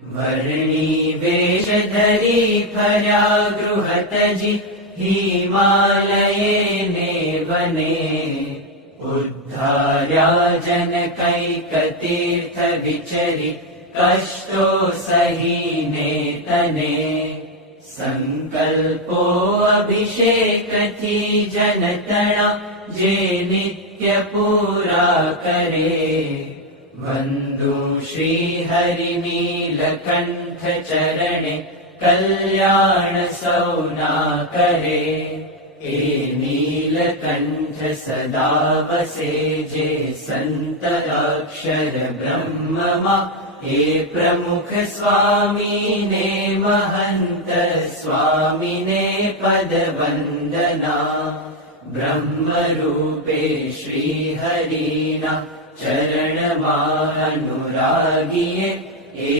वर्णी वेश धरी फर्या गृहतजि हिमालये ने वने उद्धार्या जनकैकतीर्थ विचरि कष्टो सहीने तने संकल्पो अभिषेक थी जनतणा जे नित्य पूरा करे वंदु श्री हरि नीलकंठ चरणे कल्याण सौना करे ए नीलकंठ सदा वसे जे संत अक्षर ब्रह्ममा हे प्रमुख स्वामी ने महंत स्वामी ने पद वंदना ब्रह्म रूपे श्री हरिना चरण अनुरागिये